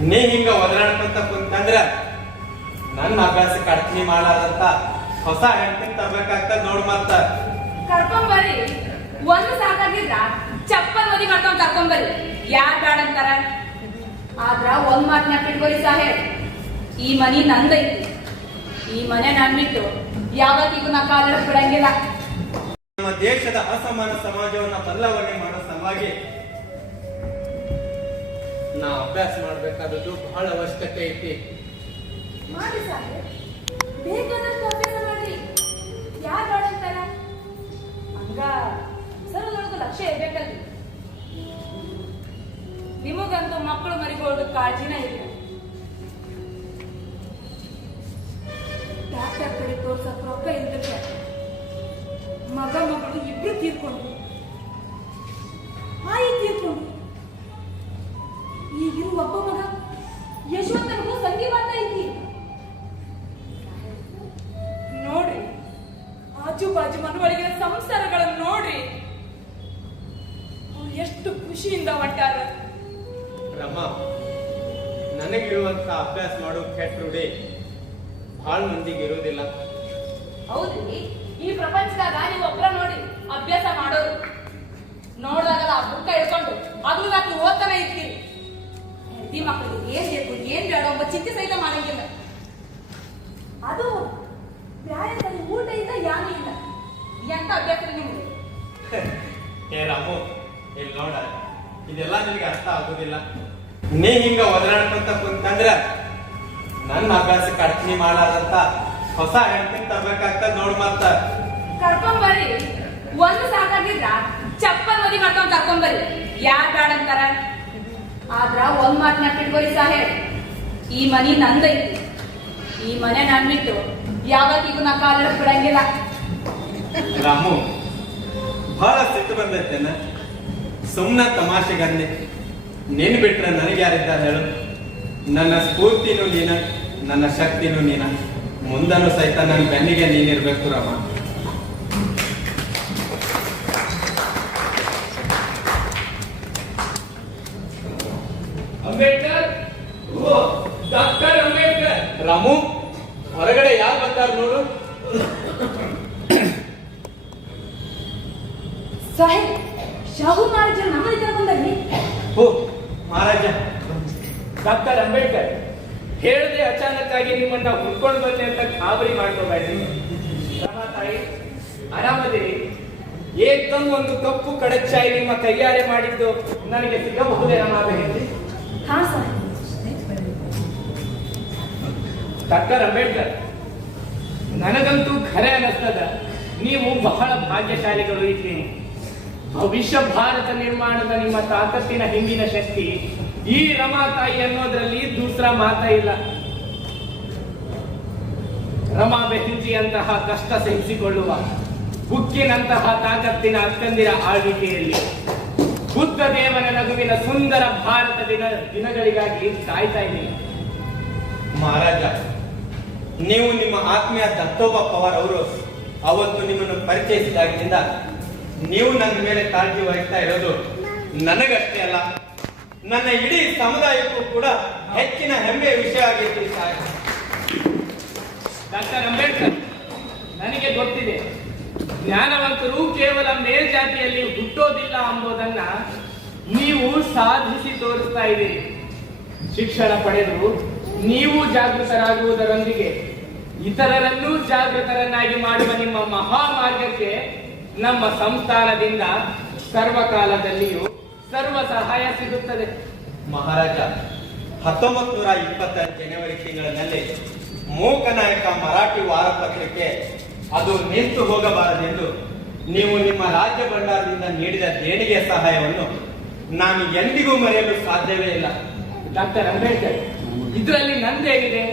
ನೀ ಹಿಂಗ ಒದರಾಡ್ಕೊಂತ ಕುಂತಂದ್ರ ನನ್ನ ಅಭ್ಯಾಸಕ್ಕೆ ಅಡಚಣೆ ಮಾಡಾದಂತ ಹೊಸ ಹೆಂಡತಿ ತರ್ಬೇಕಾಗ್ತದ ನೋಡ್ ಮತ್ತ. ಕರ್ಕೊಂಬರ್ರಿ. ಒಂದು ಸಾಕಾಗಿದ್ರ ಚಪ್ಪಲ್ ಮದಿ ಮಾಡ್ಕೊಂಡ್ ಕರ್ಕೊಂಬರ್ರಿ. ಯಾರ್ ಬ್ಯಾಡ ಅಂತಾರ? ಆದ್ರ ಒಂದ್ ಮಾತನ್ನ ಕಿಡ್ಕೊರಿ ಸಾಹೇಬ್. ಈ ಮನಿ ನಂದೈತಿ. ಈ ಮನೆ ನನ್ ಬಿಟ್ಟು ಯಾವತ್ತಿಗೂ ನಾ ಕಾಲಿಡಕ್ ಬಿಡಂಗಿಲ್ಲ. ನಮ್ಮ ದೇಶದ ಅಸಮಾನ ಸಮಾಜವನ್ನ ಬದಲಾವಣೆ ಮಾಡೋ ಸಲುವಾಗಿ ನಾ ಅಭ್ಯಾಸ ಮಾಡಬೇಕಾದದ್ದು ಬಹಳ ಅವಶ್ಯಕತೆ ಐತಿ. ಮಾಡಿ ಸಾಹೇಬ್ ಬೇಕಾದಷ್ಟು ಅಭ್ಯಾಸ ಮಾಡ್ರಿ ಯಾರ್ ಬ್ಯಾಡ ಅಂತಾರ ಹಂಗ ಸರ್ವದೊಳಗ ಲಕ್ಷ್ಯ ಇರ್ಬೇಕಲ್ರಿ. ನಿಮಗಂತೂ ಮಕ್ಕಳು ಮರಿಗೋಡು ಕಾಳಜಿನ ಇಲ್ಲ. ಡಾಕ್ಟರ್ ಕಡೆ ತೋರ್ಸಕ್ ರೊಕ್ಕ ಇಲ್ದಕ್ಕೆ ಮಗ, ಮಗಳು ಇಬ್ರು ತೀರ್ಕೊಂಡು ಖುಷಿಯಿಂದ ಹೊಂಟಾರ ರಮ ನನಗಿರುವಂತ ಅಭ್ಯಾಸ ಮಾಡೋ ಕೆಟ್ಟ ರೂಢಿ. ಬಹಳ ಮಂದಿಗೆ ಇರೋದಿಲ್ಲ ಹೌದ್ರಿ? ಈ ಪ್ರಪಂಚದಾಗ ನೀವು ಒಬ್ಬರ ನೋಡಿ ಅಭ್ಯಾಸ ಮಾಡೋರು. ನೋಡಿದಾಗಲ್ಲ ಆ ಬುಕ್ಕ ಹಿಡ್ಕೊಂಡು ಹಗಲು ರಾತ್ರಿ ಓದ್ತಾನೆ ಇರ್ತೀರಿ. ಹೆಂಡತಿ ಮಕ್ಕಳಿಗೆ ಏನ್ ಬೇಕು ಏನ್ ಬೇಡ ಒಬ್ಬ ಚಿಂತೆ ಸಹಿತ ಮಾಡಂಗಿಲ್ಲ. ಅದು ವ್ಯಾಯಾಮದಲ್ಲಿ ಊಟ ಇಲ್ಲ ಯಾರು ಇಲ್ಲ. ಎಂತ ಅಭ್ಯಾಸ ನಿಮ್ಗೆ ಏ ರಾಮು ಇಲ್ಲಿ ನೋಡ. ಇದೆಲ್ಲ ನಿನಗೆ ಅರ್ಥ ಆಗೋದಿಲ್ಲ. ನೀ ಹಿಂಗ ಒದರಾಡ್ಕೊಂತ ಕುಂತಂದ್ರ ನನ್ನ ಅಭ್ಯಾಸಕ್ಕೆ ಅಡಚಣೆ ಮಾಡಾದಂತ ಹೊಸ ಹೆಂಡತಿ ತರ್ಬೇಕಾಗ್ತದ ನೋಡ್ ಮತ್ತ. ಕರ್ಕೊಂಬರ್ರಿ ಒಂದು ಸಾಕಾಗಿದ್ರ ಚಪ್ಪಲ್ ಮದಿ ಮಾಡ್ಕೊಂಡ್ ಕರ್ಕೊಂಬರ್ರಿ ಯಾರ್ ಬ್ಯಾಡ ಅಂತಾರ? ಆದ್ರ ಒಂದ್ ಮಾತ್ ನೆನ್ಪಿಟ್ಕೋರಿ ಸಾಹೇಬ್. ಈ ಮನಿ ನಂದೈತಿ. ಈ ಮನೆ ನನ್ ಬಿಟ್ಟು ಯಾವತ್ತಿಗೂ ನಾ ಕಾಲಿಡಕ್ ಬಿಡಂಗಿಲ್ಲ ರಾಮು ಬಹಳ ಸಿಟ್ಟು ಬಂದೈತೇನ? ಸುಮ್ನ ತಮಾಷೆಗಂದೆ ನೆನ್ಬಿಟ್ರೆ ನನಗೆ ಯಾರಿದ್ದಾರೆ ಹೇಳು? ನನ್ನ ಸ್ಫೂರ್ತಿನೂ ನೀನ ನನ್ನ ಶಕ್ತಿನೂ ನೀನ. ಮುಂದನು ಸಹಿತ ನನ್ನ ಬೆನ್ನಿಗೆ ನೀನಿರ್ಬೇಕು ರಾಮ. ಅಂಬೇಡ್ಕರ್? ಡಾಕ್ಟರ್ ಅಂಬೇಡ್ಕರ್. ರಾಮು ಹೊರಗಡೆ ಯಾರು ಬರ್ತಾರ ನೋಡು? ಸಾಹೇಬ್ ಶಾಹು ಮಹಾರಾಜ ನಮ್ಮ ಇದ್ರ ಬಂದಲ್ಲಿ ಓ ಮಹಾರಾಜ ಡಾಕ್ಟರ್ ಅಂಬೇಡ್ಕರ್ ಹೇಳದೆ ಅಚಾನಕ್ ಆಗಿ ನಿಮ್ಮನ್ನ ಹುಡ್ಕೊಂಡು ಬಂದೆ ಅಂತ ಗಾಬರಿ ಮಾಡ್ಕೋಬೇಡಿ ತಾಯಿ ಆರಾಮದಿರಿ. ಏಕದಮ್ ಒಂದು ಕಪ್ಪು ಕಡಚಾಯಿ ನಿಮ್ಮ ಕೈಯಾರೆ ಮಾಡಿದ್ದು ನನಗೆ ಸಿಗಬಹುದೇ ರಮಾ ಬಹಿಂದಿ ಹಾ ಸಾಹೇಬ್ ಡಾಕ್ಟರ್ ಅಂಬೇಡ್ಕರ್ ನನಗಂತೂ ಖರೆ ಅನಿಸ್ತದ. ನೀವು ಬಹಳ ಭಾಗ್ಯಶಾಲಿಗಳು ಇದ್ದೀನಿ ಭವಿಷ್ಯ ಭಾರತ ನಿರ್ಮಾಣದ ನಿಮ್ಮ ತಾಕತ್ತಿನ ಹಿಂದಿನ ಶಕ್ತಿ. ಈ ರಮಾ ತಾಯಿ ಅನ್ನೋದ್ರಲ್ಲಿ ದೂಸರ ಮಾತ ಇಲ್ಲ. ರಮಾ ಬೆಹಿಂಜಿಯಂತಹ ಕಷ್ಟ ಸಹಿಸಿಕೊಳ್ಳುವ ಕುಕ್ಕಿನಂತಹ ತಾಕತ್ತಿನ ಅಕ್ಕಂದಿರ ಆಳ್ವಿಕೆಯಲ್ಲಿ. ಬುದ್ಧ ದೇವನ ನಗುವಿನ ಸುಂದರ ಭಾರತ ದಿನ, ದಿನಗಳಿಗಾಗಿ ಕಾಯ್ತಾ ಇದ್ದೀನಿ. ಮಹಾರಾಜ, ನೀವು ನಿಮ್ಮ ಆತ್ಮೀಯ ದತ್ತೋಬ ಪವಾರ್ ಅವರು ಅವತ್ತು ನಿಮ್ಮನ್ನು ಪರಿಚಯಿಸಿದಾಗಿನಿಂದ ನೀವು ನನ್ನ ಮೇಲೆ ಕಾಳಜಿ ವಹಿಸ್ತಾ ಇರೋದು ನನಗಷ್ಟೇ ಅಲ್ಲ, ನನ್ನ ಇಡೀ ಸಮುದಾಯಕ್ಕೂ ಕೂಡ ಹೆಚ್ಚಿನ ಹೆಮ್ಮೆಯ ವಿಷಯ ಆಗೈತಿ ಸಾಹೇಬ್ ಡಾಕ್ಟರ್ ಅಂಬೇಡ್ಕರ್, ನನಗೆ ಗೊತ್ತಿದೆ. ಜ್ಞಾನವಂತರು ಕೇವಲ ಮೇಲ್ಜಾತಿಯಲ್ಲಿ ಹುಟ್ಟೋದಿಲ್ಲ ಎಂಬುದನ್ನ ನೀವು ಸಾಧಿಸಿ ತೋರಿಸ್ತಾ ಇದ್ದೀರಿ. ಶಿಕ್ಷಣ ಪಡೆದು ನೀವು ಜಾಗೃತರಾಗುವುದರೊಂದಿಗೆ ಇತರರನ್ನೂ ಜಾಗೃತರನ್ನಾಗಿ ಮಾಡುವ ನಿಮ್ಮ ಮಹಾಮಾರ್ಗಕ್ಕೆ ನಮ್ಮ ಸಂಸ್ಥಾನದಿಂದ ಸರ್ವಕಾಲದಲ್ಲಿಯೂ ಸರ್ವ ಸಹಾಯ ಸಿಗುತ್ತದೆ. ಮಹಾರಾಜ ಹತ್ತೊಂಬತ್ತು ನೂರ ಇಪ್ಪತ್ತ ಜನವರಿ ತಿಂಗಳಿನಲ್ಲಿ ಮೂಕನಾಯಕ ಮರಾಠಿ ವಾರಪತ್ರಿಕೆ ಅದು ನಿಂತು ಹೋಗಬಾರದೆಂದು ನೀವು ನಿಮ್ಮ ರಾಜ್ಯ ಭಂಡಾರದಿಂದ ನೀಡಿದ ದೇಣಿಗೆ ಸಹಾಯವನ್ನು ನಾನು ಎಂದಿಗೂ ಮರೆಯಲು ಸಾಧ್ಯವೇ ಇಲ್ಲ. ಡಾಕ್ಟರ್ ಅಂಬೇಡ್ಕರ್ ಇದರಲ್ಲಿ ನಂದೇನಿದೆ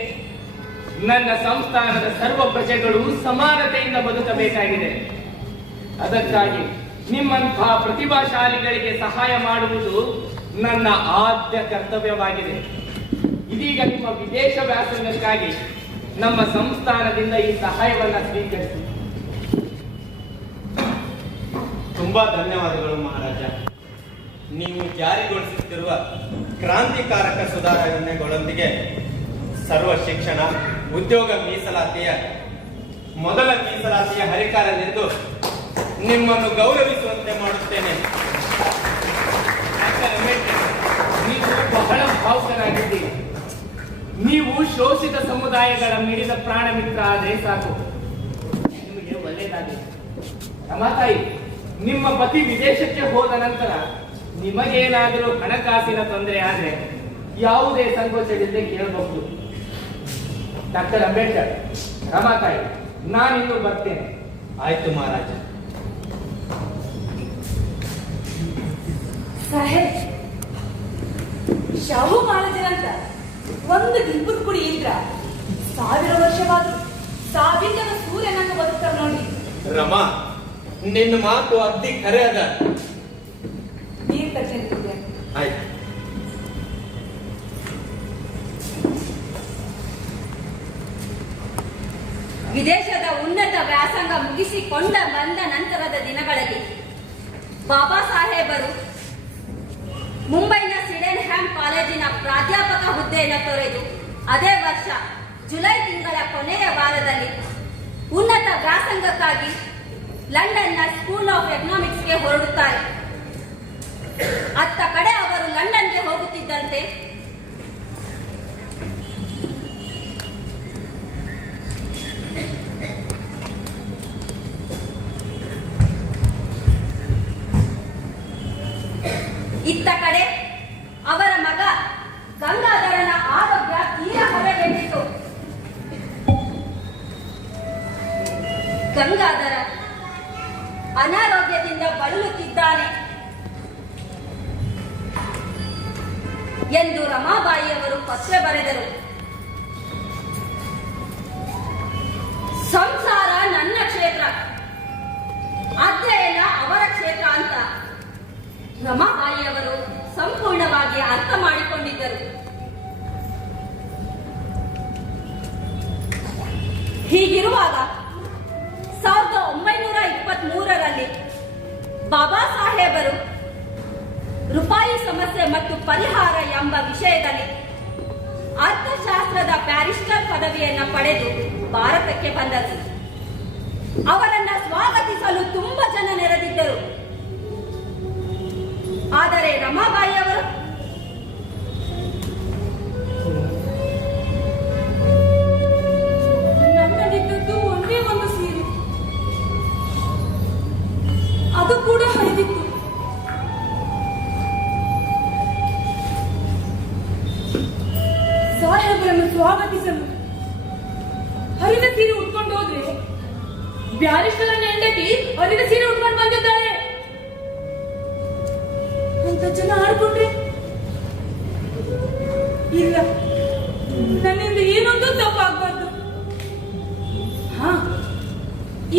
ನನ್ನ ಸಂಸ್ಥಾನದ ಸರ್ವ ಪ್ರಜೆಗಳು ಸಮಾನತೆಯಿಂದ ಬದುಕಬೇಕಾಗಿದೆ. ಅದಕ್ಕಾಗಿ ನಿಮ್ಮಂತಹ ಪ್ರತಿಭಾಶಾಲಿಗಳಿಗೆ ಸಹಾಯ ಮಾಡುವುದು ನನ್ನ ಆದ್ಯ ಕರ್ತವ್ಯವಾಗಿದೆ. ಇದೀಗ ನಿಮ್ಮ ವಿದೇಶ ವ್ಯಾಸಂಗಕ್ಕಾಗಿ ನಮ್ಮ ಸಂಸ್ಥಾನದಿಂದ ಈ ಸಹಾಯವನ್ನು ಸ್ವೀಕರಿಸಿ. ತುಂಬಾ ಧನ್ಯವಾದಗಳು ಮಹಾರಾಜ. ನೀವು ಜಾರಿಗೊಳಿಸುತ್ತಿರುವ ಕ್ರಾಂತಿಕಾರಕ ಸುಧಾರಣೆಗಳೊಂದಿಗೆ ಸರ್ವ ಶಿಕ್ಷಣ, ಉದ್ಯೋಗ ಮೀಸಲಾತಿಯ, ಮೊದಲ ಮೀಸಲಾತಿಯ ಹರಿಕಾರನೆಂದು ನಿಮ್ಮನ್ನು ಗೌರವಿಸುವಂತೆ ಮಾಡುತ್ತೇನೆ. ನೀವು ಬಹಳ ಭಾವುಕರಾಗಿದ್ದೀರಿ. ನೀವು ಶೋಷಿತ ಸಮುದಾಯಗಳ ಮಿಡಿದ ಪ್ರಾಣ ಮಿತ್ರ ಆದರೆ ಸಾಕು. ನಿಮಗೆ ಒಳ್ಳೆಯದಾಗಲಿ ರಮಾತಾಯಿ, ನಿಮ್ಮ ಪತಿ ವಿದೇಶಕ್ಕೆ ಹೋದ ನಂತರ ನಿಮಗೇನಾದರೂ ಹಣಕಾಸಿನ ತೊಂದರೆ ಆದರೆ ಯಾವುದೇ ಸಂಕೋಚವಿಲ್ಲದೆ ಕೇಳಬಹುದು. ಡಾಕ್ಟರ್ ಅಂಬೇಡ್ಕರ್, ರಮಾತಾಯಿ, ನಾನಿನ್ನು ಬರ್ತೇನೆ. ಆಯ್ತು ಮಹಾರಾಜ. ಸಾಹೇಬ್ ಶಾಹು ಮಹಾರಾಜರಂತ ಒಂದು ದಿಬ್ಬದ ಕುಡಿ ಇದ್ರ ಸಾವಿರ ವರ್ಷವಾದ್ರು. ಸಾವಿರದ ಸೂರ್ಯನನ್ನ ಬದುಕ್ತಾರ ನೋಡಿ. ರಮಾ ನಿನ್ನ ಮಾತು ಅತಿ ಖರೆ ಅದ. ನೀರ್ ಆಯ್ತು. ವಿದೇಶದ ಉನ್ನತ ವ್ಯಾಸಂಗ ಮುಗಿಸಿಕೊಂಡ ಬಂದ ನಂತರದ ದಿನಗಳಲ್ಲಿ ಬಾಬಾ ಸಾಹೇಬರು ಮುಂಬೈನ ಸಿಡೆನ್ ಹ್ಯಾಮ್ ಕಾಲೇಜಿನ ಪ್ರಾಧ್ಯಾಪಕ ಹುದ್ದೆಯನ್ನು ತೊರೆದು ಅದೇ ವರ್ಷ ಜುಲೈ ತಿಂಗಳ ಕೊನೆಯ ವಾರದಲ್ಲಿ ಉನ್ನತ ವ್ಯಾಸಂಗಕ್ಕಾಗಿ ಲಂಡನ್ನ ಸ್ಕೂಲ್ ಆಫ್ ಎಕನಾಮಿಕ್ಸ್ಗೆ ಹೊರಡುತ್ತಾರೆ. ಅತ್ತ ಕಡೆ ಅವರು ಲಂಡನ್ಗೆ ಹೋಗುತ್ತಿದ್ದಂತೆ ಗಂಗಾಧರ ಅನಾರೋಗ್ಯದಿಂದ ಬಳಲುತ್ತಿದ್ದಾನೆ ಎಂದು ರಮಾಬಾಯಿಯವರು ಪತ್ರ ಬರೆದರು. ಸಂಸಾರ ನನ್ನ ಕ್ಷೇತ್ರ, ಅಧ್ಯಯನ ಅವರ ಕ್ಷೇತ್ರ ಅಂತ ರಮಾಬಾಯಿಯವರು ಸಂಪೂರ್ಣವಾಗಿ ಅರ್ಥ ಮಾಡಿಕೊಂಡಿದ್ದರು. ಹೀಗಿರುವಾಗ ಸಾವಿರದ ಒಂಬೈನೂರ ಇಪ್ಪತ್ತ್ ಮೂರರಲ್ಲಿ ಬಾಬಾ ಸಾಹೇಬರು ರೂಪಾಯಿ ಸಮಸ್ಯೆ ಮತ್ತು ಪರಿಹಾರ ಎಂಬ ವಿಷಯದಲ್ಲಿ ಅರ್ಥಶಾಸ್ತ್ರದ ಬ್ಯಾರಿಸ್ಟರ್ ಪದವಿಯನ್ನು ಪಡೆದು ಭಾರತಕ್ಕೆ ಬಂದರು. ಅವರನ್ನ ಸ್ವಾಗತಿಸಲು ತುಂಬಾ ಜನ ನೆರೆದಿದ್ದರು. ಆದರೆ ರಮಾಬಾಯಿ ಅವರು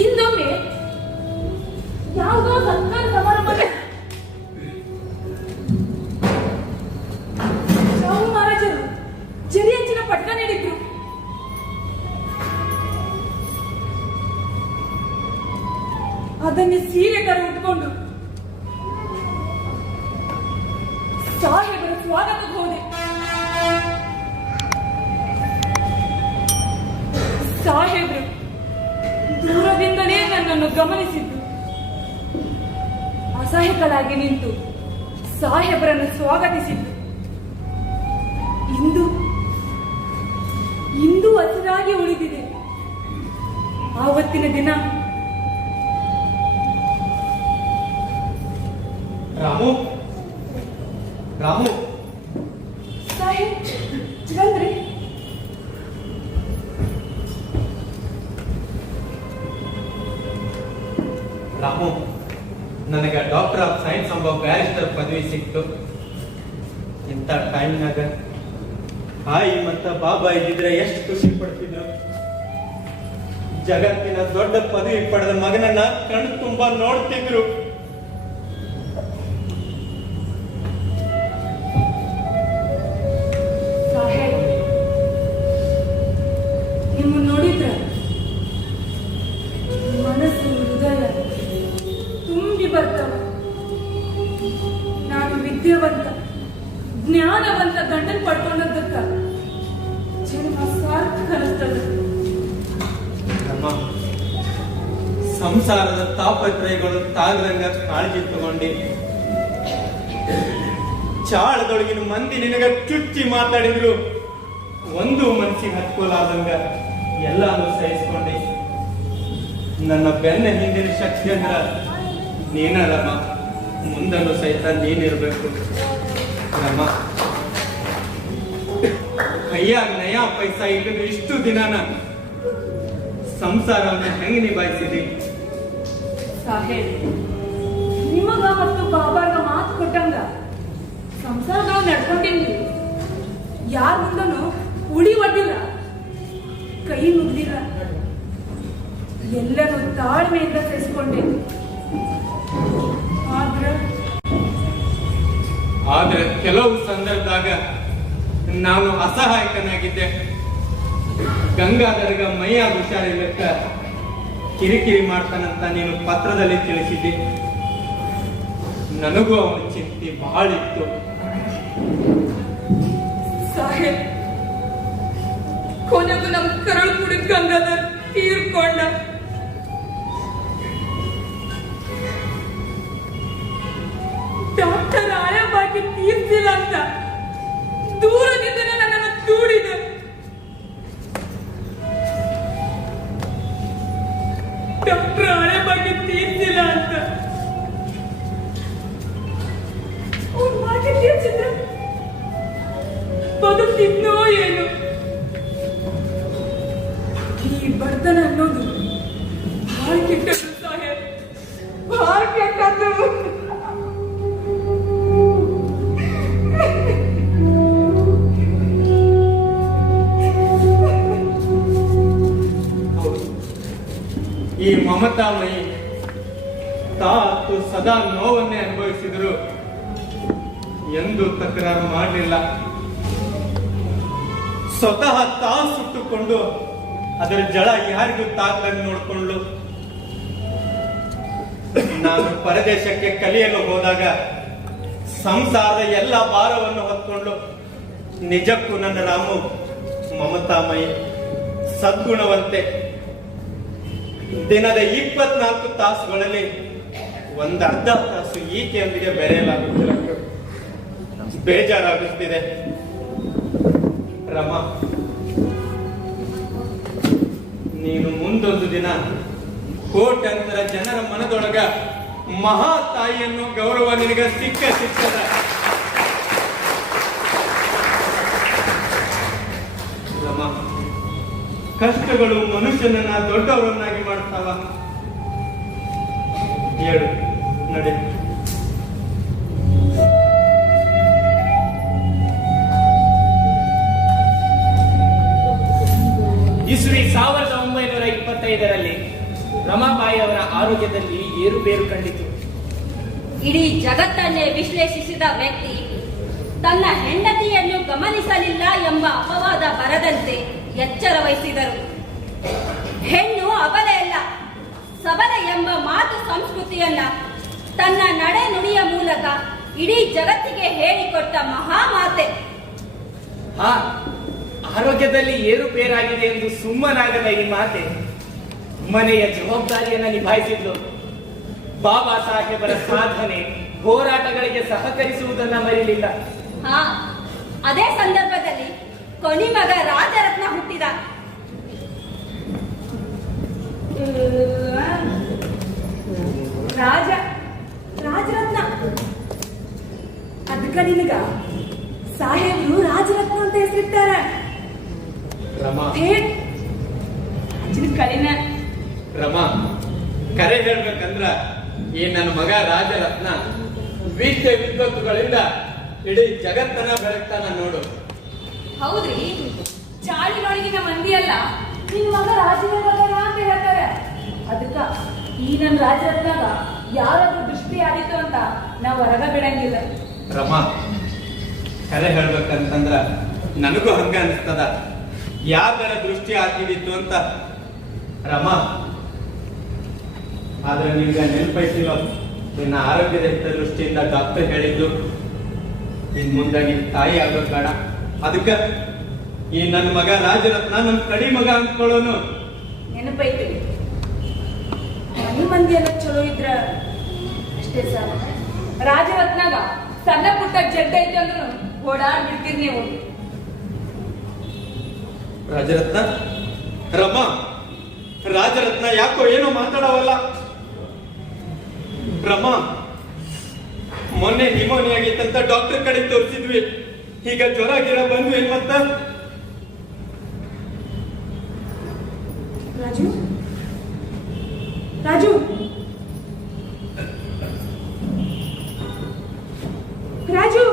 ಇಂದೊಮ್ಮೆ ಯಾವುದೋ ಸರ್ಕಾರ ಅಸಹಾಯಕಳಾಗಿ ನಿಂತು ಸಾಹೇಬರನ್ನು ಸ್ವಾಗತಿಸಿದ್ದು ಇಂದು ಇಂದು ಹಸಿರಾಗಿ ಉಳಿದಿದೆ. ಆವತ್ತಿನ ದಿನ. ರಾಮು ರಾಮು. ಸಾಹೇಬ್ ಬಂದ್ರಿ. ರಾಮು. ನನಗೆ ಡಾಕ್ಟರ್ ಆಫ್ ಸೈನ್ಸ್ ಎಂಬ ಬ್ಯಾರಿಸ್ಟರ್ ಪದವಿ ಸಿಕ್ತು. ಇಂಥ ಟೈಮ್ನಾಗ ಆಯಿ ಮತ್ತ ಬಾಬಾ ಇದ್ದಿದ್ರೆ ಎಷ್ಟು ಖುಷಿ ಪಡ್ತಿದ್ರು ಜಗತ್ತಿನ ದೊಡ್ಡ ಪದವಿ ಪಡೆದ ಮಗನನ್ನ ಕಣ್ಣು ತುಂಬಾ ನೋಡ್ತಿದ್ರು. ವಿದ್ಯಾವಂತ ಜ್ಞಾನವಂತ ಗಂಡನ್ ಪಡ್ಕೊಂಡದಕ್ಕ ಜನ್ಮ ಸಾರ್ಥಕ ಸಂಸಾರದ ತಾಪತ್ರಯಗಳು ತಾಗದಂಗ ಕಾಳಜಿ ತಗೊಂಡಿ ಚಾಳದೊಳಗಿನ ಮಂದಿ ನಿನಗ ಚುಚ್ಚಿ ಮಾತಾಡಿದ್ರು, ಒಂದು ಮನಸ್ಸಿಗೆ ಹತ್ಕೊಲಾದಂಗ ಎಲ್ಲಾನು ಸಹಿಸ್ಕೊಂಡಿ. ನನ್ನ ಬೆನ್ನ ಹಿಂದಿನ ಶಕ್ತಿ ಅಂದ್ರ ನೀನಲ್ಲಮ್ಮ ಮುಂದನ್ನು ಸಹಿತ ನೀನಿರ್ಬೇಕು. ನಮ್ಮ ಕೈಯಾಗ ನಯಾ ಪೈಸಾ ಇಲ್ಲದ ಇಷ್ಟು ದಿನಾನ ಸಂಸಾರವನ್ನ ಹೆಂಗೆ ನಿಭಾಯಿಸಿದಿ? ಸಾಹೇಬ್, ನಿಮಗ ಮತ್ತು ಬಾಬಾಗ ಮಾತು ಕೊಟ್ಟಂಗ ಸಂಸಾರಗಳು ನಡ್ಕೊಂಡಿನ್ರಿ? ಯಾರ ಮುಂದನು ಉಳಿ ಒಡ್ಡಿಲ್ಲ ಕೈ ಮುಗ್ದಿಲ್ಲ. ಎಲ್ಲನೂ ತಾಳ್ಮೆಯಿಂದ ಸಹಿಸ್ಕೊಂಡೆ. ಆದ್ರ ಕೆಲವು ಸಂದರ್ಭದಾಗ ನಾನು ಅಸಹಾಯಕನಾಗಿದ್ದೆ. ಗಂಗಾಧರಗ ಮೈಯ ಹುಷಾರಿಲ್ಲಕ್ಕ ಕಿರಿಕಿರಿ ಮಾಡ್ತಾನಂತ ನೀನು ಪತ್ರದಲ್ಲಿ ತಿಳಿಸಿದ್ದೆ. ನನಗೂ ಅವನ ಚಿಂತೆ ಬಹಳ ಇತ್ತು. ಕೊನೆಗೂ ನಮ್ ಕರಳು ಕುಡಿದ ಗಂಗಾಧರ್ ತೀರ್ಕೊಂಡ. डॉक्टर आया बाकी तीस दिन अंदर। दूर ಈ ಮಮತಾಮಯಿ ತಾತು ಸದಾ ನೋವನ್ನೇ ಅನುಭವಿಸಿದರು ಎಂದು ತಕರಾರು ಮಾಡಲಿಲ್ಲ. ಸ್ವತಃ ತಾ ಸುಟ್ಟುಕೊಂಡು ಅದರ ಜಳ ಯಾರಿಗೂ ತಾಕದಂಗೆ ನೋಡಿಕೊಂಡು ನಾನು ಪರದೇಶಕ್ಕೆ ಕಲಿಯಲು ಹೋದಾಗ ಸಂಸಾರದ ಎಲ್ಲ ಭಾರವನ್ನು ಹೊತ್ಕೊಂಡು ನಿಜಕ್ಕೂ ನನ್ನ ರಾಮು ಮಮತಾಮಯಿ ಸದ್ಗುಣವಂತೆ ದಿನದ ಇಪ್ಪತ್ನಾಲ್ಕು ತಾಸುಗಳಲ್ಲಿ ಒಂದು ಅರ್ಧ ತಾಸು ಈಕೆಯೊಂದಿಗೆ ಬೆರೆಯಲಾಗುತ್ತಿಲ್ಲ. ಬೇಜಾರಾಗುತ್ತಿದೆ. ರಮ, ನೀನು ಮುಂದೊಂದು ದಿನ ಕೋಟ್ಯಂತರ ಜನರ ಮನದೊಳಗ ಮಹಾ ತಾಯಿಯನ್ನು ಗೌರವ ನಿನಗೆ ಸಿಕ್ಕ ಸಿಕ್ಕದ ರಮ ಕಷ್ಟಗಳು ಮನುಷ್ಯನನ್ನ ದೊಡ್ಡವರನ್ನಾಗಿ ಮಾಡ್ತಾವ. ಹೇಳು, ನಡೆ. ಇಸ್ವಿ ಸಾವಿರದ ಒಂಬೈನೂರ ಇಪ್ಪತ್ತೈದರಲ್ಲಿ ರಮಾಬಾಯಿ ಅವರ ಆರೋಗ್ಯದಲ್ಲಿ ಏರುಪೇರು ಕಂಡಿತು. ಇಡೀ ಜಗತ್ತನ್ನೇ ವಿಶ್ಲೇಷಿಸಿದ ವ್ಯಕ್ತಿ, ತನ್ನ ಹೆಂಡತಿಯನ್ನು ಗಮನಿಸಲಿಲ್ಲ ಎಂಬ ಅಪವಾದ ಬರದಂತೆ ಎಚ್ಚರ ವಹಿಸಿದರು. ಹೆಣ್ಣು ಅಬಲೆ ಅಲ್ಲ ಸಬಲೆ ಎಂಬ ಮಾತು ಸಂಸ್ಕೃತಿಯನ್ನ ತನ್ನ ನಡೆ ನುಡಿಯ ಮೂಲಕ ಇಡೀ ಜಗತ್ತಿಗೆ ಹೇಳಿಕೊಟ್ಟ ಮಹಾಮಾತೆ. ಹಾ ಆರೋಗ್ಯದಲ್ಲಿ ಏರುಪೇರಾಗಿದೆ ಎಂದು ಸುಮ್ಮನಾಗದ ಈ ಮಾತೆ ಮನೆಯ ಜವಾಬ್ದಾರಿಯನ್ನ ನಿಭಾಯಿಸಿದ್ಲು. ಬಾಬಾ ಸಾಹೇಬರ ಸಾಧನೆ ಹೋರಾಟಗಳಿಗೆ ಸಹಕರಿಸುವುದನ್ನ ಮರೆಯಲಿಲ್ಲ ಹಾ ಅದೇ ಸಂದರ್ಭದಲ್ಲಿ ಕೊನಿಮಗ ರಾಜರತ್ನ ಹುಟ್ಟಿದ. ರಾಜ ರಾಜರತ್ನ. ಅದಕ್ಕ ನಿನಗ ಸಾಹೇಬ್ರು ರಾಜರತ್ನ ಅಂತ ಹೆಸರಿಟ್ಟಾರ. ರಾಜನ ಕಲಿನ. ರಮಾ ಕರೆ ಹೇಳ್ಬೇಕಂದ್ರ ಈ ನನ್ನ ಮಗ ರಾಜರತ್ನ ವಿದ್ಯೆ ವಿದ್ವತ್ತುಗಳಿಂದ ಇಡೀ ಜಗತ್ತನ್ನ ಬೆಳಗ್ತಾನ ನೋಡು. ಹೌದ್ರಿ? ಚಾಳಿನೊಳಗಿನ ಮಂದಿ ಅಲ್ಲ ನಿನ್ ಮಗ ರಾಜನ ಅಂತ ಹೇಳ್ತಾರೆ. ಅದಕ್ಕ ಈ ನನ್ ರಾಜ್ಯದಾಗ ಯಾರಾದ್ರೂ ದೃಷ್ಟಿ ಆದಿತ್ತು ಅಂತ ನಾವು ಹೊರಗ ಬಿಡಂಗಿಲ್ಲ. ರಮಾ, ಕರೆ ಹೇಳ್ಬೇಕಂತಂದ್ರ ನನಗೂ ಹಂಗ ಅನಿಸ್ತದ. ಯಾವ್ದರ ದೃಷ್ಟಿ ಹಾಕಿದಿತ್ತು ಅಂತ? ರಮಾ, ಆದ್ರೆ ನಿಮ್ಗೆ ನೆನಪೈತಿಲ್ಲ? ನಿನ್ನ ಆರೋಗ್ಯದ ದೃಷ್ಟಿಯಿಂದ ಡಾಕ್ಟರ್ ಹೇಳಿದ್ದು, ಇನ್ ಮುಂದಾಗಿ ತಾಯಿ ಬೇಡ ಅದಕ್ಕ ಈ ನನ್ನ ಮಗ ರಾಜರತ್ನ ನನ್ನ ಕಡಿ ಮಗ ಅಂದ್ಕೊಳ್ಳೋನು. ನೆನಪೈತಿ ಮನಿ ಮಂದಿ ಎಲ್ಲ ಚಲೋ ಇದ್ರ ಅಷ್ಟೇ ಸರ್ ರಾಜರತ್ನಾಗ ಸಣ್ಣ ಪುಟ್ಟ ಜಡ್ಡ ಐತೆ ಅಂದ್ರು ಓಡಾಡ್ಬಿಡ್ತೀರಿ ನೀವು. ರಾಜರತ್ನ? ರಮ್ಮ ರಾಜರತ್ನ ಯಾಕೋ ಏನೋ ಮಾತಾಡವಲ್ಲ? ರಮ್ಮ ಮೊನ್ನೆ ನಿಮೋನಿಯಾಗಿತ್ತಂತ ಡಾಕ್ಟರ್ ಕಡೆ ತೋರಿಸಿದ್ವಿ. ಈಗ ಜ್ವರ ಗಿರ ಬಂದ್ವಿ ಮತ್ತ ರಾಜು ರಾಜು ರಾಜು